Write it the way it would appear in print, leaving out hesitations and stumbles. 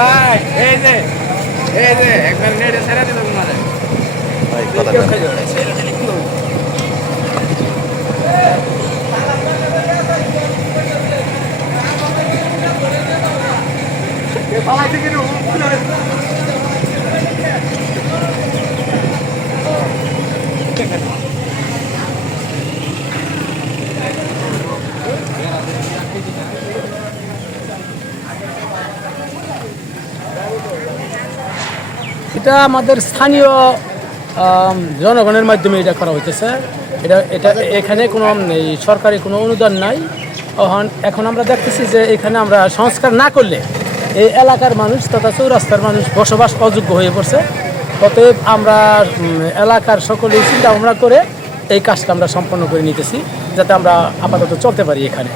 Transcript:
ভাই এই যে একবার নেড়ে ছেড়ে দিল মানে ভাই কথা কয় না। এটা আমাদের স্থানীয় জনগণের মাধ্যমে এটা করা হইতেছে। এটা এটা এখানে কোনো এই সরকারি কোনো অনুদান নাই। এখন আমরা দেখতেছি যে এখানে আমরা সংস্কার না করলে এই এলাকার মানুষ তথা চৌরাস্তার মানুষ বসবাস অযোগ্য হয়ে পড়ছে। অতএব আমরা এলাকার সকলেই চিন্তা ভাবনা করে এই কাজটা আমরা সম্পন্ন করে নিতেছি, যাতে আমরা আপাতত চলতে পারি এখানে।